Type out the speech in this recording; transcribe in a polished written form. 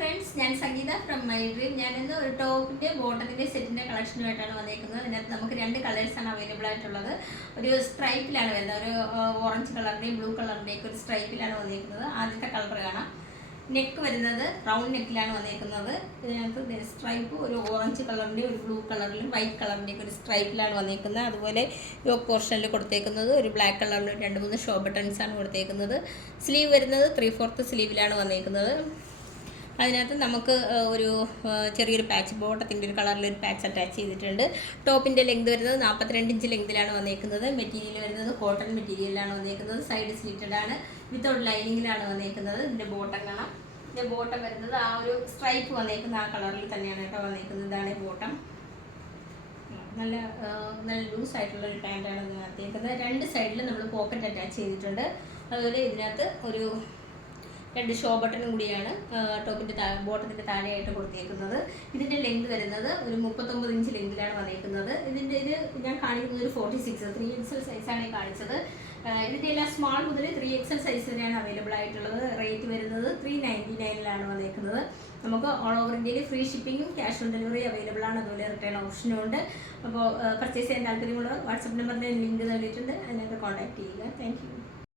Friends, ഞാൻ സംഗീത from my dream. ഞാനിന്ന് ഒരു ടോപ്പിൻ്റെ ബോട്ടത്തിൻ്റെ സെറ്റിൻ്റെ കളക്ഷനുമായിട്ടാണ് വന്നേക്കുന്നത്. അതിനകത്ത് നമുക്ക് രണ്ട് കളേഴ്സാണ് അവൈലബിൾ ആയിട്ടുള്ളത്. ഒരു സ്ട്രൈപ്പിലാണ് വരുന്നത്, ഒരു ഓറഞ്ച് കളറിൻ്റെയും ബ്ലൂ കളറിൻ്റെയൊക്കെ ഒരു സ്ട്രൈപ്പിലാണ് വന്നേക്കുന്നത്. ആദ്യത്തെ കളർ കാണാം. നെക്ക് വരുന്നത് റൗണ്ട് നെക്കിലാണ് വന്നേക്കുന്നത്. ഇതിനകത്ത് സ്ട്രൈപ്പ് ഒരു ഓറഞ്ച് കളറിൻ്റെയും ഒരു ബ്ലൂ കളറിലും വൈറ്റ് കളറിൻ്റെയൊക്കെ ഒരു സ്ട്രൈപ്പിലാണ് വന്നേക്കുന്നത്. അതുപോലെ യോക്ക് പോർഷനിൽ കൊടുത്തേക്കുന്നത് ഒരു ബ്ലാക്ക് കളറിൽ 2-3 ഷോ ബട്ടൺസാണ് കൊടുത്തേക്കുന്നത്. സ്ലീവ് വരുന്നത് 3/4 സ്ലീവിലാണ് വന്നേക്കുന്നത്. അതിനകത്ത് നമുക്ക് ഒരു ചെറിയൊരു പാച്ച്, ബോട്ടത്തിൻ്റെ ഒരു കളറിലൊരു പാച്ച് അറ്റാച്ച് ചെയ്തിട്ടുണ്ട്. ടോപ്പിൻ്റെ ലെങ്ത് വരുന്നത് 42 ഇഞ്ച് ലെങ്തിലാണ് വന്നേക്കുന്നത്. മെറ്റീരിയൽ വരുന്നത് കോട്ടൺ മെറ്റീരിയലാണ് വന്നേക്കുന്നത്. സൈഡ് സ്ലിറ്റഡ് ആണ്, വിത്തൗട്ട് ലൈനിങ്ങിലാണ് വന്നേക്കുന്നത്. ഇതിൻ്റെ ബോട്ടം കാണാം. ഇതിൻ്റെ ബോട്ടം വരുന്നത് ആ ഒരു സ്ട്രൈപ്പ് വന്നേക്കുന്ന ആ കളറിൽ തന്നെയാണ് കേട്ടോ വന്നേക്കുന്നത്. ഇതാണ് ബോട്ടം. നല്ല നല്ല ലൂസായിട്ടുള്ള ഒരു പാൻറ്റാണ് ഇതിനകത്തേക്കുന്നത്. രണ്ട് സൈഡിലും നമ്മൾ പോക്കറ്റ് അറ്റാച്ച് ചെയ്തിട്ടുണ്ട്. അതുപോലെ ഇതിനകത്ത് ഒരു 2 ഷോ ബട്ടണും കൂടിയാണ് ടോപ്പിൻ്റെ ബോട്ടത്തിൻ്റെ താഴെയായിട്ട് കൊടുത്തേക്കുന്നത്. ഇതിൻ്റെ ലെങ്ത് വരുന്നത് ഒരു 39 ഇഞ്ച് ലെങ്തിലാണ് വന്നേക്കുന്നത്. ഇത് ഞാൻ കാണിക്കുന്നത് ഒരു 46, 3XL സൈസാണ് ഈ കാണിച്ചത്. ഇതിൻ്റെ എല്ലാം സ്മാൾ മുതൽ 3XL സൈസ് വരെയാണ് അവൈലബിൾ ആയിട്ടുള്ളത്. റേറ്റ് വരുന്നത് 399 വന്നേക്കുന്നത്. നമുക്ക് ഓൾ ഓവർ ഇന്ത്യയിൽ ഫ്രീ ഷിപ്പിങ്ങും ക്യാഷ് ഓൺ ഡെലിവറി അവൈലബിൾ ആണ്. അതുപോലെ റിട്ടേൺ ഓപ്ഷനും ഉണ്ട്. അപ്പോൾ പർച്ചേസ് ചെയ്യാൻ താല്പര്യമുള്ള വാട്സപ്പ് നമ്പറിൻ്റെ ലിങ്ക് നൽകിയിട്ടുണ്ട്. അതിനകത്ത് കോൺടാക്ട് ചെയ്യുക. Thank you.